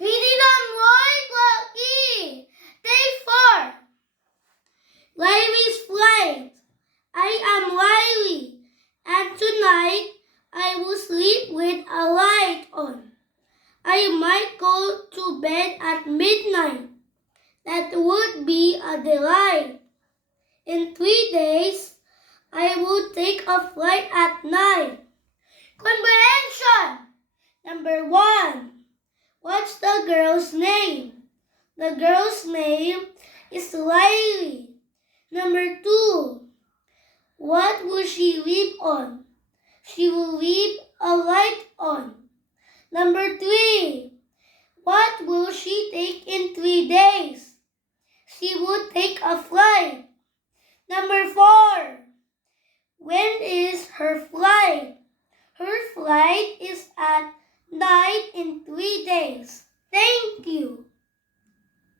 Reading on Roy Clocky. Day 4. Riley's Flight. I am Riley, and tonight I will sleep with a light on. I might go to bed at midnight. That would be a delight. In 3 days, I will take a flight at night. Comprehension. Number 1. What's the girl's name? The girl's name is Riley. Number 2. What will she leave on? She will leave a light on. Number 3. What will she take in 3 days? She will take a flight. Number 4. When is her flight? Her flight is at night in 3 days.